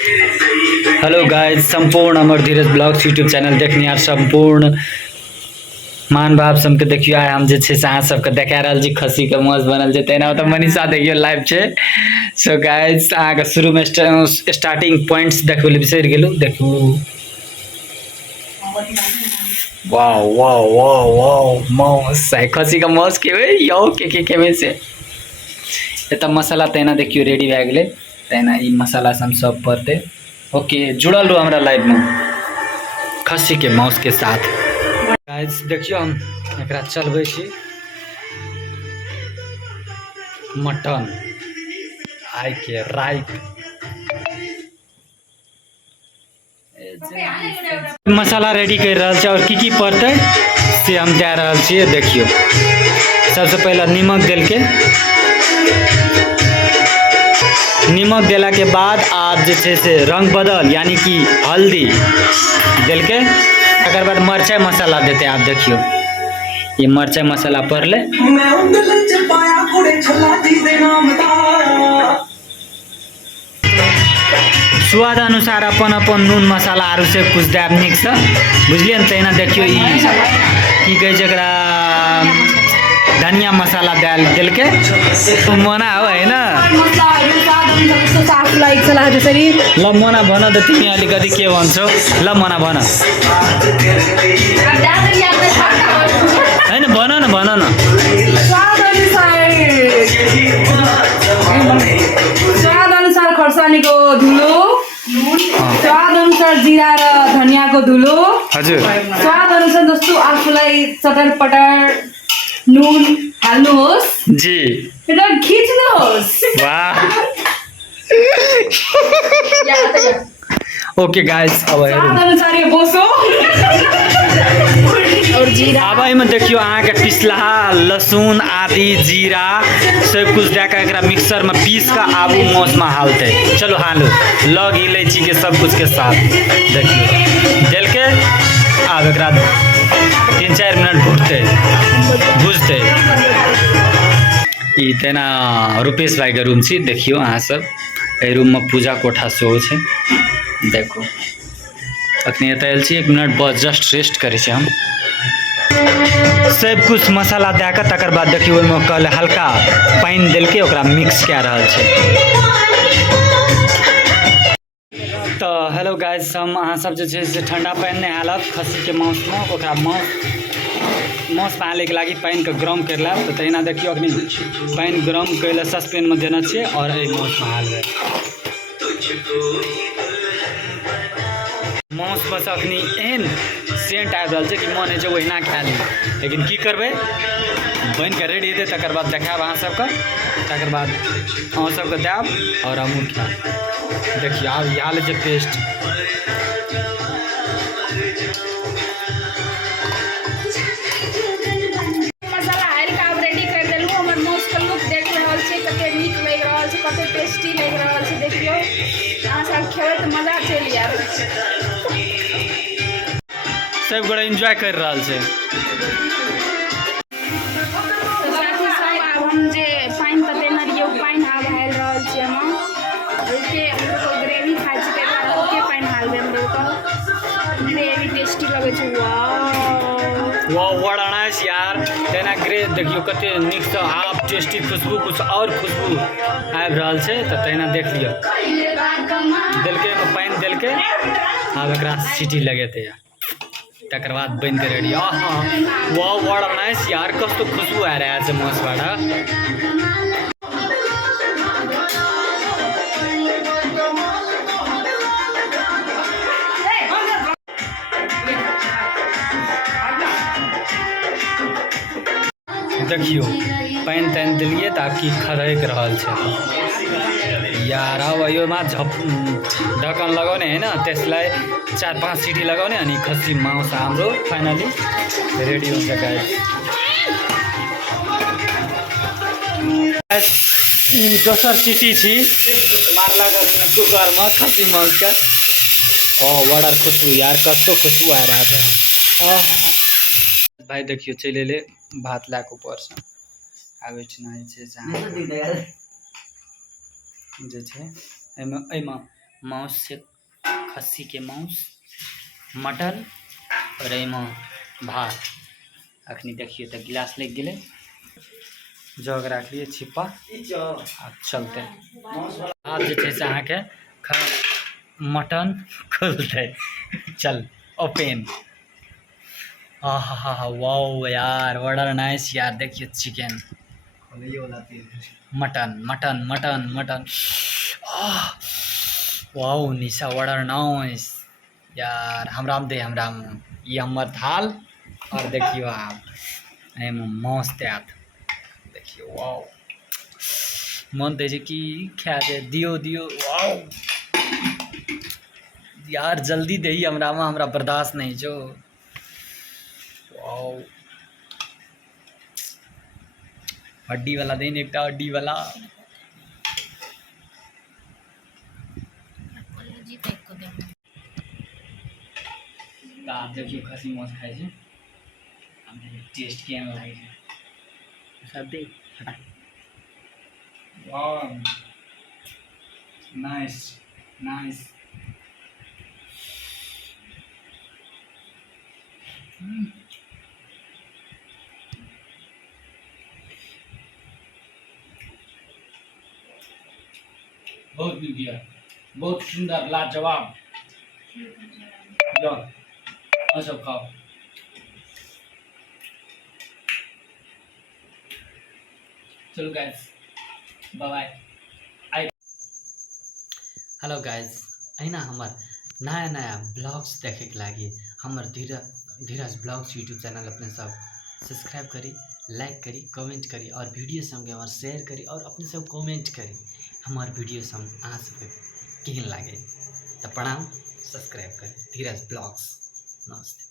Hello guys, संपूर्ण अमर धीरज blogs YouTube channel देखने यार संपूर्ण मान भाव सबके देखियो। आइ हम जे छे से अहाँ सबके देखा रहल छी खस्सी के मांस बनल छै, तेना तो मनीषा देखियो लाइव छै। सो गाइस, अहाँ के शुरू में स्टार्टिंग पॉइंट्स देखबै बिसरि गेलु। देखू, वाओ वाओ वाओ वाओ, मांस है खस्सी का मांस के यो के में से एत मसाला तेना देखियो रेडी भए गेलै। तेना ई मसाला से हम सब पड़ते। ओके, जुड़ल रहो हमारा लाइव में खस्सी के मांस के साथ। गाइस देखियो, हम एकरा चलबै छी मटन आइ के राइत। मसाला रेडी कर रहल छै और की पड़तै से हम दे रहल छियै। देखियो, सबसे पहले नीमक देल के, नीमक देला के बाद आप जे छै से रंग बदल यानी कि हल्दी देल के, तकर बाद मरचाई मसाला देते। आप देखियो, ये मरचाई मसाला पड़ले, स्वाद अनुसार अपन अपन नून मसाला आरु से कुछ देब नीक से, बुझलिए ने। तहिना देखियो ई की कहे छै एकरा, धनिया मसाला देल के मना हो है ना। ल मना भन त तिमी अलिकति के भन्छौ, ल मना भन हैन, भन न स्वाद अनुसार खर्सानीको धुलो, स्वाद अनुसार जीरा र धनियाको धुलो, हजुर स्वाद अनुसार जस्तो आफूलाई चटर पटर नुन हाल्नुहोस् जी र खिच्नुहोस्। वाह ओके गाइस, अब स्वाद अनुसार ये बोसो और जीरा। अब एहिमे देखियो अहाँ के पिसलाहा लहसुन आदि जीरा सब कुछ दे के एकरा मिक्सर में पीस के आबू मांस में हालते। चलो हालो, लग इलायची के सब कुछ के साथ देखियो देल के आब एकरा 3-4 मिनट भुजते। ई तेना रूपेश भाई के रूम छी। देखियो अहाँ सब, एहि रूम में पूजा कोठा सेहो छै। देखो अखनी एतऽ आयल छी, 1 मिनट बस जस्ट रेस्ट करे छी हम। सब कुछ मसाला दे के तकर बाद देखियो ओहिमे कल हल्का पानि देल के ओकरा मिक्स कए रहल छै। तो हेलो गाइस, हम अहाँ सब जे छै से ठंडा पानि नहीं हालब खस्सी के मांस में, ओकरा मांस में हाले के लागी पानि के गरम कर लेब। तो तहिना देखियो अखनी पानि गरम कैले सस्पेन में देना छियै और एहि मांस में हालबै। मांस में से अखनी एहन सेंट आबि रहल छै कि मन होइ छै ओहिना खा ली, लेकिन की करबै, बनि के रेडी हेतै तकर बाद देखायब अहाँ सबके। तकर बाद अहाँ सबके देब और हमहूँ खायब। देखिए आब इएह ले छै पेस्ट। मसाला हालि के आब रेडी कर देलहुँ। हमर मांस के लुक देख रहल छी, कते नीक लग रहल छै, कते टेस्टी लग रहल छै। देखियो अहाँ सब खेबै तऽ मजा चलि आयत। सब गोटे एंजॉय कर रहल छै। साथी सब, आब हम जे पानि तऽ देने रहियै ओ पानि आब हालि रहल छी हम। ओके ग्रेवी खाइ छी तऽ ओके पानि हाल देब हमलोग। ग्रेवी टेस्टी लगे छै। वाह बड़ा नाइस यार, तेना ग्रेवी देखियो कते नीक से आप टेस्टी खुशबू, कुछ और खुशबू आबि रहल छै। तो तेना देख लियो, देलके पानि देलके, आब एकरा सीटी लगेते तकर बाद बन के रेडी। वाह बड़ा नाइस यार, कस्तो खुशबू आ रहा है मांसबाट। देखियो पानि तानि दिलिए तऽ आब की खदकि रहल छै यार। अब अयोमा ढक्कन लगाउने होइन, त्यसलाई 4-5 सीटी लगाउने अनि खस्सी मांस हाम्रो फाइनली रेडी हुन्छ गाइस। दोसर सीटी छी मारला कुकर में खस्सी मांस का। बड़ा खुशबू यार, कस्तो खुशबू आ रहा था। भाई देखियो चले ले भात ला के ऊपर से आबै छै जे छै एहिमे मांस से खस्सी के मांस मटन और एहिमे भात। अखनी देखिए तो गिलास लग गए, जग रख लिए छिपा आ चलते। आब जे छै से अहाँके मटन खुलते। चल ओपन। आहा वाओ यार ऑर्डर नाइस यार। देखिए chicken mutton mutton mutton mutton wow Nisha order nice यार। हमरा में दे, हमरा में ये हमर थाल। और देखियो आप एहिमे मांस दैत। देखियो वाओ मन दे कि खा दे। दियो दियो वाओ यार जल्दी दे, हमरा में हमरा बर्दाश्त नहीं जो। वाओ हड्डी वाला देन, एक हड्डी वाला। आप देखियो खसी मांस खाए छे, टेस्ट केहन लागे छे सब देख। Wow nice nice. बहुत बढ़िया, बहुत सुंदर, लाजवाब। जाओ सब खाओ। चलो guys bye bye. Hello guys, अहिना हमर नया नया ब्लॉग्स देखे के लागी हमर धीरज ब्लॉग्स यूट्यूब चैनल अपने सब सब्सक्राइब करी, लाइक करी, कमेंट करी और वीडियो संगे हमार शेयर करी और अपने सब कमेंट करी हमार वीडियो सब अहाँ सबके केहन लागे। तो प्रणाम, सब्सक्राइब करी धीरज ब्लॉग्स। नमस्ते।